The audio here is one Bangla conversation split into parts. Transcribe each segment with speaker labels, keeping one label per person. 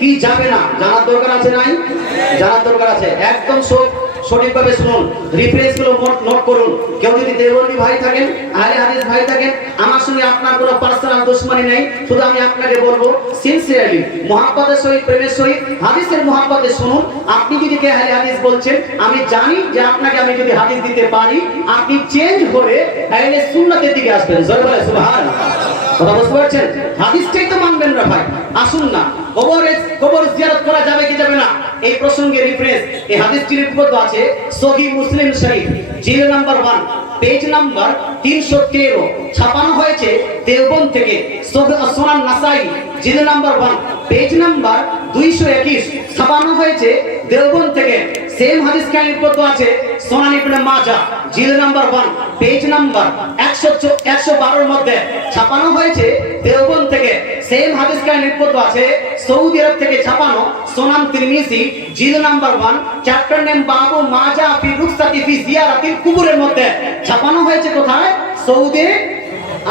Speaker 1: কি যাবে না? জানার দরকার আছে নাই? জানার দরকার আছে। একদম সব সঠিকভাবে শুনুন রিফারেন্সগুলো নোট করুন। কেউ যদি দেবন্দী ভাই থাকেন, আহলে হাদিস ভাই থাকেন, আমার সঙ্গে আপনার কোনো পার্সোনাল দুশ্মনী নেই, শুধু আমি আপনাকে বলব সিনসিয়ারলি মহাব্বতের সহিত, প্রেমের সহিত, হাদিসের মহাব্বতে শুনুন। আপনি যদি কে আহলে হাদিস বলছেন, আমি জানি যে আপনাকে আমি যদি হাদিস দিতে পারি, আপনি চেঞ্জ হয়ে আহলে সুন্নাতের দিকে আসবেন। জয় বলে সুবহানাল্লাহ। কথা বুঝতে পারছেন? হাদিসটাই তো মানবেন না ভাই। আসুন না। কবরে কবর জিয়ারত করা যাবে কি যাবে না? এই প্রসঙ্গে রিফারেন্স এই হাদিসটি লিপিবদ্ধ আছে, সহি মুসলিম শরীফ, জিল নাম্বার 1 পেজ নাম্বার 313 ছাপানো হয়েছে দেওবন থেকে সোনান নাসাই, জিল নাম্বার ওয়ান পেজ নাম্বার 221 ছাপানো হয়েছে দেওবন থেকে সেম হাদিস কাহিনী লিপিবদ্ধ আছে, সোনান ইবনে মাজাহ। জিল নাম্বার 1 পেজ নাম্বার 100 112 এর মধ্যে ছাপানো হয়েছে। দেওবন্দ থেকে সেম হাদিস কাহিনী লিপিবদ্ধ আছে। সৌদি আরব থেকে ছাপানো সোনাম তিরমিজি জিল নাম্বার 1 চ্যাপ্টার নেম বাবু মাজা ফি রুখসাতি ফি জিয়ারাতিল কুবুরের মধ্যে ছাপানো হয়েছে কোথায়? সৌদি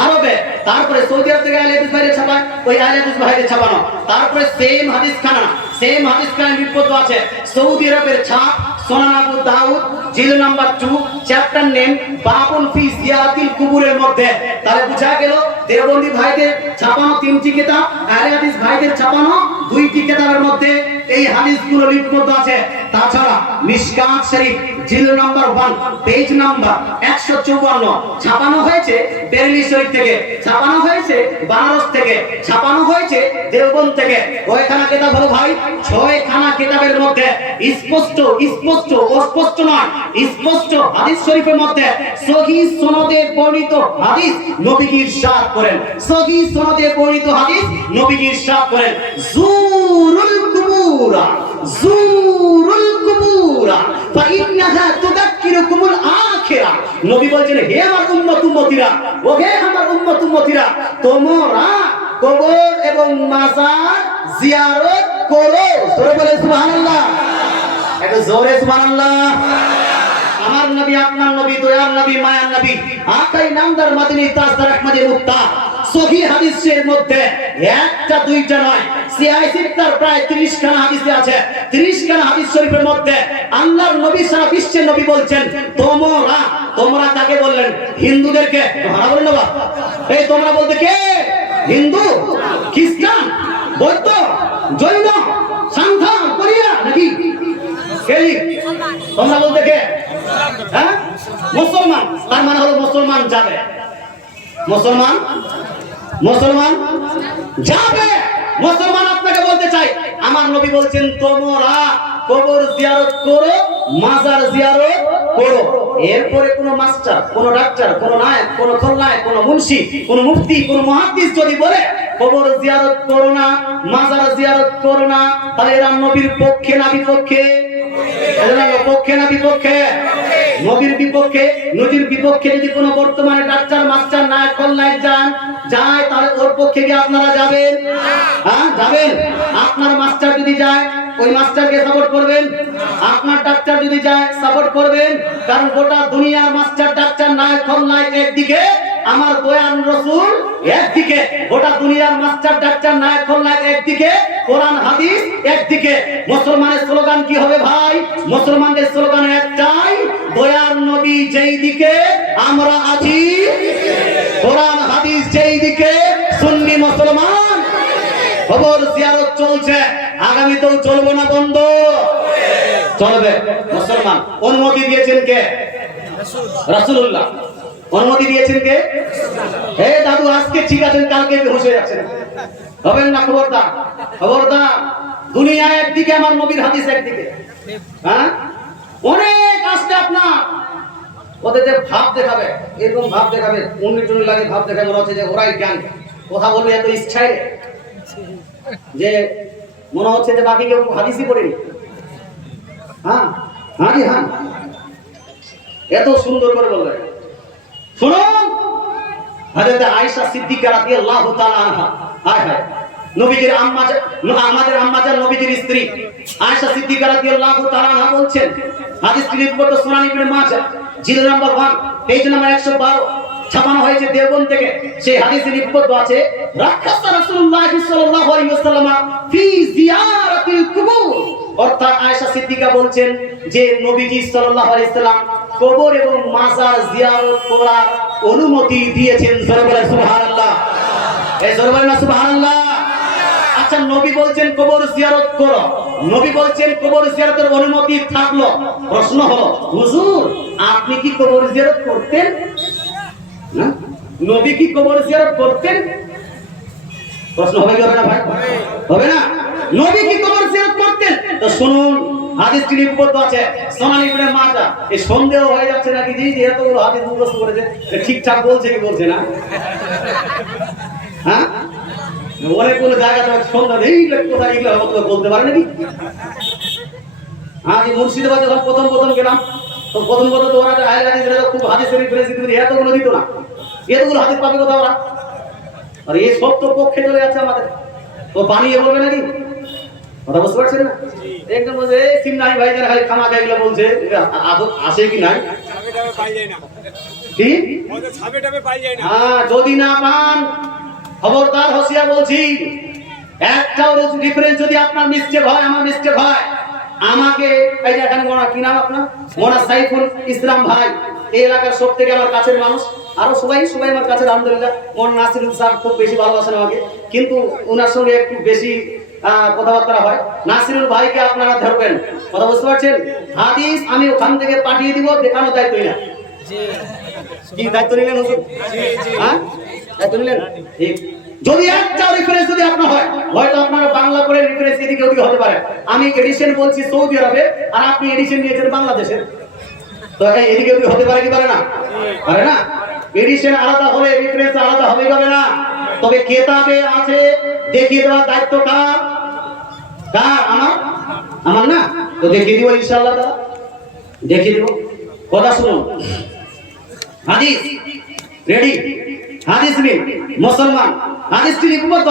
Speaker 1: আরবে। তারপরে সৌদি আরব থেকে আহলে বাইরে ছাপায়, ওই আহলে বাইরে ছাপানো। তারপরে সেম হাদিস খানা সেম হাদিস খানা বিপদ আছে। সৌদি আরবের ছাপ সোনান আবু দাউদ, জিল নাম্বার 2 চ্যাপ্টার নেম বাবুল ফি জিয়ারাতিল কুবুরের মধ্যে। তাহলে বুঝা গেল, দেওবন্দি ভাইদের ছাপানো তিনটি কিতাব, আহলে হাদিস ভাইদের ছাপানো দুইটি কিতাবের মধ্যে এই হাদিসগুলো লিপিবদ্ধ আছে। তাছাড়া মিশকাত শরীফ জিল নাম্বার 1 পেজ নাম্বার 154 ছাপানো হয়েছে বেরেলি শরীফ থেকে, ছাপানো হয়েছে বানারস থেকে, ছাপানো হয়েছে দেওবন্দ থেকে। কয়খানা কিতাব হলো ভাই? ছয়খানা কিতাবের মধ্যে স্পষ্ট স্পষ্ট, অস্পষ্ট নয়, স্পষ্ট হাদিস শরীফের মধ্যে সহি সনদে বর্ণিত হাদিস নবীজি ইরশাদ করেন। সহি সনদে বর্ণিত হাদিস নবীজি ইরশাদ করেন। জুরুল কুবুরা, জুরুল কুবুরা ফাইন্নাহা তুযাক্কিরুকুমুল আখিরা নবী বলছেন, হে আমার উম্মত ও হে আমার উম্মত, উম্মতিরা, তোমরা কবর এবং মাজার জিয়ারত করো। জোরে বলে সুবহানাল্লাহ। একটু জোরে সুবহানাল্লাহ। আমার নবী, আপনার নবী, দয়ার নবী, মায়ার নবী, আকাই নামদার মাদিনী তাজদার আহমদের মুক্তা। সহি হাদিসের মধ্যে একটা, দুইটা নয়, সিআইসির তার প্রায় 30 খানা হাদিসে আছে। 30 খানা হাদিস শরীফের মধ্যে আল্লাহর নবী সারা বিশ্বের নবী বলছেন, তোমরা তোমরা কাকে বললেন? হিন্দুদেরকে। ভাড়া বলেন না এই তোমরা বলতে কে? হিন্দু? খ্রিস্টান? বৌদ্ধ? জৈন? সান্থা কোরিয়া? নাকি? কে? তোমরা বলতে কে? হ্যাঁ? মুসলমান? তার মানে হলো মুসলমান যাবে। মুসলমান? মুসলমান যাবে। মুসলমান আপনাকে বলতে চাই, আমার নবী বলছেন, তোমরা কবর জিয়ারত করো, মাজার জিয়ারত করো। এরপরে কোন মাস্টার, কোন ডাক্তার, কোন নায়ক কোন খলনায়ক কোন মুন্সি, কোন মুফতি, কোন মুহাদ্দিস যদি বলে, কবর জিয়ারত করো না, মাজার জিয়ারত করো না, তাহলে এরা নবীর পক্ষে না বিপক্ষে পক্ষে না বিপক্ষে? নবীর বিপক্ষে নদীর বিপক্ষে যদি কোনো বর্তমানে ডাক্তার মাস্টার নায়ক খলনায়ক যান যায় তাহলে ওর পক্ষে কি আপনারা যাবেন? হ্যাঁ যাবেন? আপনার মাস্টার যদি যায় ওই মাস্টারকে সাপোর্ট করবেন? আপনার ডাক্তার যদি যায় সাপোর্ট করবেন? কারণ গোটা দুনিয়ার মাস্টার ডাক্তার নায়ক খলনায়ক একদিকে আমার দয়ান রসুল একদিকে। গোটা দুনিয়ার মাস্টার ডাক্তার নায়ক খলনায়ক একদিকে কোরআন, হাদিস একদিকে। মুসলমানের স্লোগান কি হবে ভাই? মুসলমানদের স্লোগান একটাই, দয়ার নবী যেই দিকে আমরা আছি, কোরআন, হাদিস যেই দিকে সুন্নি মুসলমান। খবর জিয়ারত চলছে, আগামীতেও চলবো না বন্ধ? চলবে। মুসলমান, অনুমতি দিয়েছেন কে? রাসূলুল্লাহ। অনুমতি দিয়েছেন কে? হে দাদু, আজকে ঠিক আছেন, কালকে হয়ে যাচ্ছেন। হবেন না খবরদার? খবরদার দুনিয়া একদিকে আমার নবীর হাদিস একদিকে। হ্যাঁ? অনেক আসবে আপনার। ওদের যে ভাব দেখাবে এরকম ভাব দেখাবে উন্নি টুনি লাগে ভাব দেখাবে ওরা হচ্ছে যে ওরাই জ্ঞান। কথা বলবে এত ইচ্ছায় যে মনে হচ্ছে যে বাকি কেউ হাদিসই পড়েনি। হ্যাঁ? হ্যাঁ জি, হ্যাঁ। এত সুন্দর করে বলবে। শুনুন! হযরত আয়েশা সিদ্দিকা রাদিয়াল্লাহু তাআলা আনহা। হায় হায়। নবীজির আম্মা আমাদের আম্মা যান নবীজির স্ত্রী। আয়েশা সিদ্দিকা রাদিয়াল্লাহু তাআলা আনহা বলছেন, হাদিস রিপোর্ট সুনান ইবনে মাজাহ, জিল নাম্বার 1 পেজ নাম্বার 112 ছাপানো হয়েছে দেওবন্দ থেকে। সেই হাদিসের রিপোর্ট আছে রাখাসা রাসূলুল্লাহ সাল্লাল্লাহু আলাইহি ওয়াসাল্লাম ফি জিয়ার কুবুর। অর্থাৎ আয়েশা সিদ্দিকা বলছেন যে, নবীজি সাল্লাল্লাহু আলাইহি সাল্লাম কবর এবং মাজার জিয়ারত করার অনুমতি দিয়েছেন। জোরে বলেন সুবহানাল্লাহ। এই জোরে বলেন না সুবহানাল্লাহ। আচ্ছা নবী বলছেন কবর জিয়ারত করো। নবী বলছেন কবর জিয়ারতের অনুমতি থাকল। প্রশ্ন হলো, হুজুর, আপনি কি কবর জিয়ারত করতেন? না? নবী কি কবর জিয়ারত করতেন? প্রশ্ন হবে কি না ভাই? হবে না? নবী কি কবর জিয়ারত করতেন? তো শুনুন হাদিসটি লিপিবদ্ধ আছে? সোনাল ইবনে মাতা এই সন্দেহ হয়ে যাচ্ছে নাকি? যে এতগুলো হাদিস মুখস্থ করেছে। ঠিকঠাক বলছে কি বলছে না? হ্যাঁ? অনেকগুলো জায়গাতে সন্ধ্যা নেই কোথায় এগুলো হয়তো বলতে পারে নাকি? আমি মুর্শিদাবাদে যখন প্রথম প্রথম গেলাম তো প্রথম প্রথম তো ওরা আয়ের হাদিস খুব হাদিস শরীফ ফেরেছি কিন্তু এতগুলো দিত না। এতগুলো হাদিস পাবে কোথাও ওরা? আর এই সব তো পক্ষে চলে যাচ্ছে আমাদের। তো বানিয়ে বলবে নাকি? কথা বুঝতে পারছেন না? একদম বলছে এই সিম ভাই যারা খালি খামা খাইগুলো বলছে আদৌ আসে কি নাই? কি? হ্যাঁ যদি না পান খবরদার হসিয়া বলছি, একটাও ডিফারেন্স যদি আপনার মিস্টেক হয়, আমার মিস্টেক হয়। আমাকে, এই যে এখানে মোনা কি নাম আপনার? মোনা সাইফুল ইসলাম ভাই। এই এলাকার সব থেকে আমার কাছের মানুষ। আরও সবাই সবাই আমার কাছে আলহামদুলিল্লাহ। মোহন নাসিরুল সাহেব খুব বেশি ভালোবাসেন আমাকে। কিন্তু ওনার সঙ্গে একটু বেশি কথাবার্তা হয়। নাসিরুল ভাইকে আপনারা ধরবেন। কথা বুঝতে পারছেন? হাদিস আমি ওখান থেকে পাঠিয়ে দিব দেখানো দায়িত্ব না। কি দায়িত্ব নিলেন হুজুর হ্যাঁ? দায়িত্ব নিলেন? যদি একটা রেফারেন্স যদি আপনার হয় হয়তো আপনারা বাংলা করে রেফারেন্স এদিকে ওদিকে হতে পারে। আমি এডিশন বলছি সৌদি আরবে আর আপনি এডিশন নিয়েছেন বাংলাদেশে। তো এদিকে ওদিকে হতে পারে কি পারে না? পারে না? এডিশন আলাদা হলে রেফারেন্স আলাদা হবে না। তবে কেতাবে আছে দেখিয়ে দেওয়ার দায়িত্ব কার? কার? আমার? আমার না? তো দেখিয়ে দিব ইনশাআল্লাহ দেখিয়ে দিব। কথা শুনুন। হাদিস। রেডি হাদিস মুসলমান।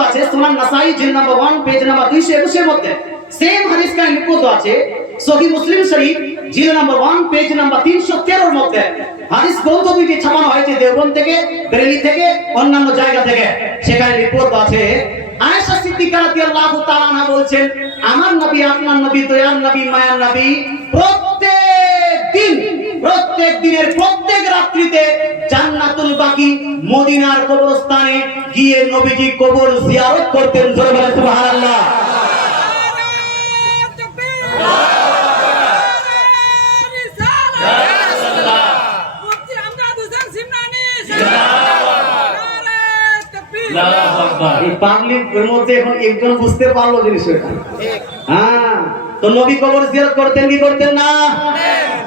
Speaker 1: আছে? নাসাই জিল নাম্বার 1 পেজ নাম্বার 221 এর মধ্যে। সেম হাদিস লিপিবদ্ধ আছে? সহিহ মুসলিম শরীফ জিল নাম্বার 1 পেজ নাম্বার 313 এর মধ্যে। হাদিস দুইটি ছাপানো হয়েছে দেওবন্দ থেকে, বেরেলি থেকে, অন্যান্য জায়গা থেকে। সেখানে লিপিবদ্ধ আছে। আয়েশা সিদ্দিকা রাদিয়াল্লাহু তাআলা বলছেন, আমার নবী, আপনার নবী, দয়ার নবী, মায়ার নবী, প্রত্যেক দিন, প্রত্যেক দিনের প্রত্যেক রাত্রিতে জান্নাতুল বাকি মদিনার কবরস্থানে গিয়ে নবীজি কবর জিয়ারত করতেন সুবহানাল্লাহ। হ্যাঁ তো নবী কবর জিয়ারত করতেন, কি করতেন না?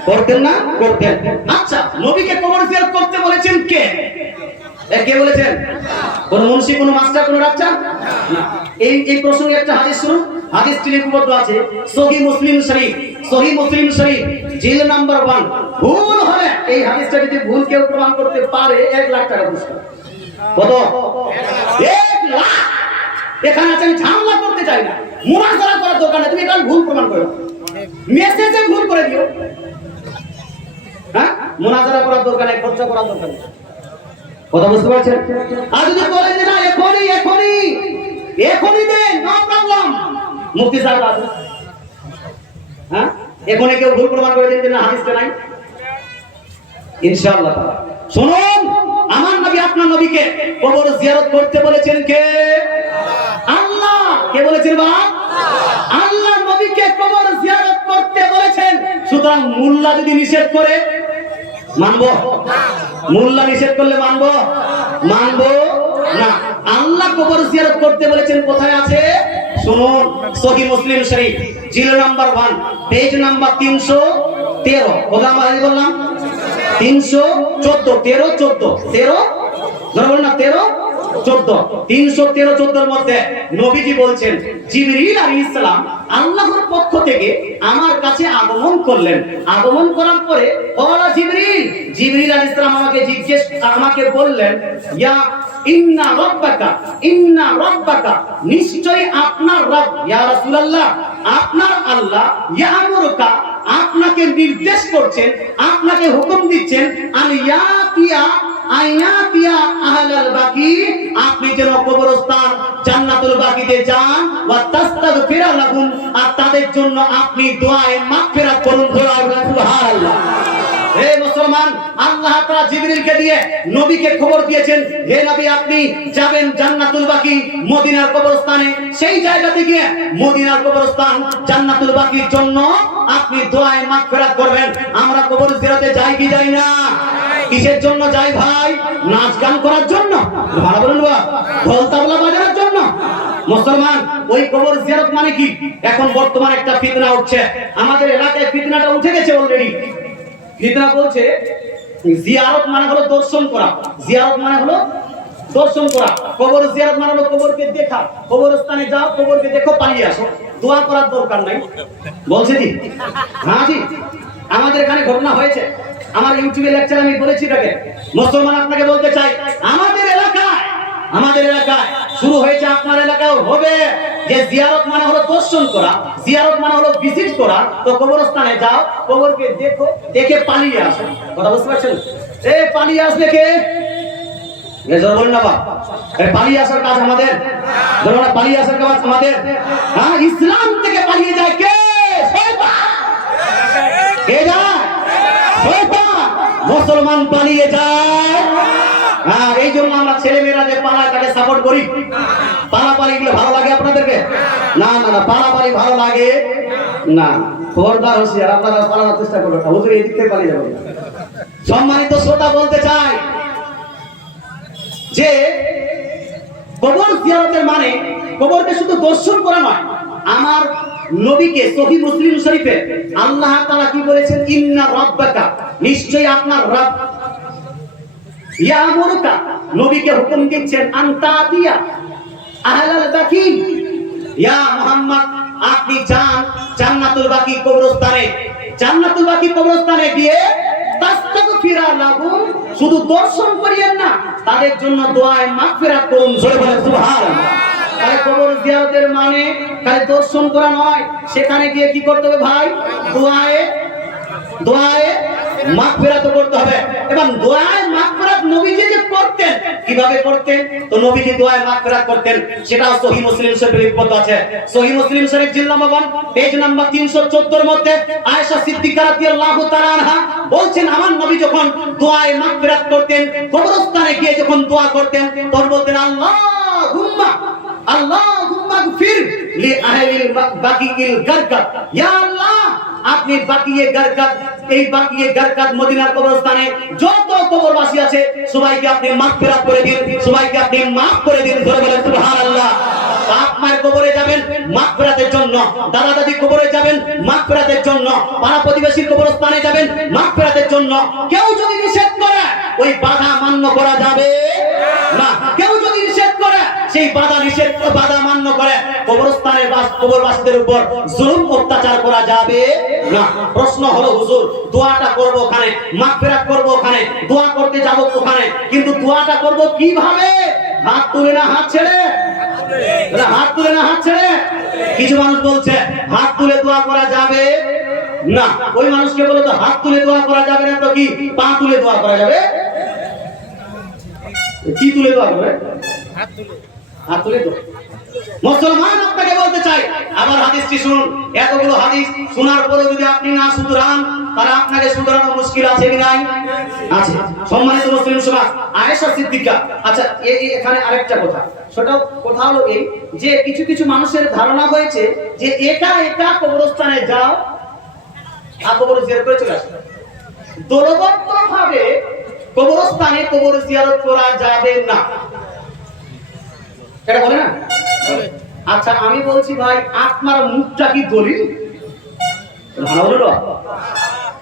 Speaker 1: করতেন না, করতেন। আচ্ছা নবীকে কবর জিয়ারত করতে বলেছেন কে? কে বলেছেন? কোন মুন্সি, কোন মাস্টার, কোন না। এই এই প্রসঙ্গে একটা হাদিস শুনুন। হাদিস আছে, সহি মুসলিম শরীফ, সহি মুসলিম শরীফ নাম্বার 1 ভুল হলে, এই হাদিসটা যদি ভুল কেউ প্রমাণ করতে পারে 1 লাখ টাকা পুরস্কার। কত? এক লাখ! এখানে আছে, আমি ঝামেলা করতে চাই না। মুনাজারা করার দরকার নেই তুমি এটা ভুল প্রমাণ করো মেসেজে ভুল করে দিও। মুনাজারা করার দরকার নেই, খরচা করার দরকার নেই। কথা বুঝতে পারছেন? আর যদি বলেন যে না, এখনই এখনই এখনই দেন, নো প্রবলেম। মুফতি সাহেব আছে হ্যাঁ? এখনই কেউ ভুল প্রমাণ করে দিন যে না, হাদিসটা নাই? ইনশাআল্লাহ তাআলা। শুনুন, আমার নবী, আপনার নবীকে কবর জিয়ারত করতে বলেছেন কে? আল্লাহ। কে বলেছেন বা? আল্লাহ নবীকে কবর জিয়ারত করতে বলেছেন। সুতরাং মোল্লা যদি নিষেধ করে মানবো? মোল্লা নিষেধ করলে মানবো? মানবো না। আল্লাহ কবর জিয়ারত করতে বলেছেন, কোথায় আছে? শুনুন, Sahih Muslim Sharif, zero number one, page number তিনশো তেরো। কোথায় আমরা বললাম? তিনশো চোদ্দ, তেরো চোদ্দ, তেরো চোদ্দ। তিনশো তেরো চোদ্দোর মধ্যে নবীজি বলছেন, জিবরিল আলী ইসলাম আল্লাহর পক্ষ থেকে আমার কাছে আগমন করলেন। আগমন করার পরে ওলা জিবরিল জিবরিল আলী ইসলাম আমাকে জিজ্ঞেস, আমাকে বললেন, ইয়া ইন্না রব্বাকা ইন্না রব্বাকা, নিশ্চয়ই আপনার রব, ইয়া রাসূলুল্লাহ, আপনার আল্লাহ ইয়ামুরুকা, আপনাকে নির্দেশ করছেন, আপনাকে হুকুম দিচ্ছেন আর ইয়াতিয়া আপনি যাবেন জান্নাতুল বাকি মদিনার কবরস্থানে। সেই জায়গাতে গিয়ে মদিনার কবরস্থান জান্নাতুল বাকির জন্য আপনি দোয়ায়ে মাগফিরাত করবেন। আমরা কবর জিয়ারতে যাই কি যাই না? কিসের জন্য যাই ভাই? নাচ গান করার জন্য? ভালো বলুন ঢোল তাবলা বাজানোর জন্য? মুসলমান, ওই কবর জিয়ারত মানে কি? এখন বর্তমানে একটা ফিতনা উঠছে। আমাদের এলাকায় ফিতনাটা উঠে গেছে অলরেডি ফিতনা বলছে, জিয়ারত মানে হলো দর্শন করা। জিয়ারত মানে হলো দর্শন করা। কবর জিয়ারত মানে হলো কবরকে দেখা। কবরস্থানে যাও, কবরকে দেখো, পালিয়ে আসো। দোয়া করার দরকার নাই। বলছে জি হ্যাঁ জি। আমাদের এখানে ঘটনা হয়েছে। আমার ইউটিউবে লেকচার আমি বলেছি তাকে মুসলমান আপনাকে বলতে চাই, আমাদের এলাকায় আমাদের এলাকায় শুরু হয়েছে আপনার এলাকায় হবে যে জিয়ারত মানে হলো দর্শন করা, জিয়ারত মানে হলো ভিজিট করা। তো কবরস্থানে যাও, কবরকে দেখো, দেখে পালিয়ে আসো। কথা বুঝতে পারছেন? এ, পালিয়ে আসবে কে? হ্যাঁ ইসলাম থেকে পালিয়ে যায় কে? কে যায়? মুসলমান পালিয়ে যায়। হ্যাঁ এই জন্য আমরা ছেলে মেয়েরা যে পালায় তাকে সাপোর্ট করি। পালাপালি গুলো ভালো লাগে আপনাদেরকে? না না না পালাপালি ভালো লাগে। না, খবরদার হুঁশিয়ার আপনারা পালানোর চেষ্টা করবেন হুজুর এই থেকে পালিয়ে যাবেন। সম্মানিত শ্রোতা বলতে চাই যে, কবর জিয়ারতের মানে কবরকে শুধু দর্শন করা নয়, আমার নবীকে সহি মুসলিম শরীফে আল্লাহ তাআলা কি বলেছেন? ইন্না রাব্বাকা নিশ্চয়ই আপনার রব নবীকে হুকুম দিচ্ছেন আহলাল ইয়া মুহাম্মদ, আপনি যান জান্নাতুল বাকি কবরস্থানে। জান্নাতুল বাকি কবরস্থানে গিয়ে তাস্তাগফিরা শুধু দর্শন করিয়েন না, তাদের জন্য দোয়ায় মাগফিরাত করুন, জোরে বলেন, সুবহানাল্লাহ। কবর জিয়ারতের মানে খালি দর্শন করা নয়, সেখানে গিয়ে কি করতে হবে ভাই? দোয়ায়ে দোয়ায়ে মাগফিরাত করতে হবে। এবং দোয়ায়ে মাগফিরাত নবীজি যে করতেন কীভাবে করতেন তো নবীজি দোয়ায়ে মাগফিরাত করতেন সেটা সহিহ মুসলিম শরীফে লিপিবদ্ধ আছে। সহিহ মুসলিম শরীফ জিল্লা নম্বর পেজ নাম্বার 314 এর মধ্যে আয়েশা সিদ্দিকা রাদিয়াল্লাহু তাআলা আনহা বলছেন, আমার নবী যখন দোয়ায়ে মাগফিরাত করতেন কবরস্থানে গিয়ে যখন দোয়া করতেন, তখন বলতেন, আল্লাহুম্মা আল্লাহুম্মা গফির লি আহলিল বাকিল গারকাত। ইয়া আল্লাহ আপনি বাকিয়ে গারকাত, এই বাকিয়ে গারকাত মদিনার কবরস্থানে যত কবরবাসী আছে, সবাইকে আপনি মাগফিরাত করে দিন, সবাইকে আপনি মাফ করে দিন, ধরে বলেন, সুবহানাল্লাহ। বাপ মায়ের কবরে যাবেন মাগফিরাতের জন্য দাদা দাদি কবরে যাবেন মাগফিরাতের জন্য, পাড়া প্রতিবেশীর কবরস্থানে যাবেন মাগফিরাতের জন্য। কেউ যদি নিষেধ করে, ওই বাধা মান্য করা যাবে। কবরবাসীদের উপর জুলুম অত্যাচার করা যাবে না। প্রশ্ন হলো, হুজুর, দোয়াটা করব ওখানে, মাগফিরাত করব ওখানে, দোয়া করতে যাব ওখানে, কিন্তু দোয়াটা করব কীভাবে? হাত তুলে না হাত ছেড়ে? হাত তুলে না হাত ছেড়ে? কিছু মানুষ বলছে, হাত তুলে দোয়া করা যাবে না। ওই মানুষকে বলে তো, হাত তুলে দোয়া করা যাবে না তো কি? পা তুলে দোয়া করা যাবে? কি তুলে দোয়া করবে? হাত তুলে। তো মুসলমান আপনাকে বলতে চাই, আবার হাদিসটি শুনুন। এতগুলো হাদিস শোনার পরে যদি আপনি না আপনাকে মুশকিল আছে কি নাই? আছে। সম্মানিত মুসলিম সমাজ, আয়েশা সিদ্দিকা। আচ্ছা এখানে আরেকটা কথা। সেটা কথা হলো এই যে কিছু কিছু মানুষের ধারণা হয়েছে যে এটা এটা কবরস্থানে যাও, আর কবর করে চলে আসবে। দলবদ্ধ ভাবে কবরস্থানে কবর জিয়ারত করা যাবে না। এটা বলে না? আচ্ছা আমি বলছি ভাই আপনার মুখটা কি দলিল? ভালো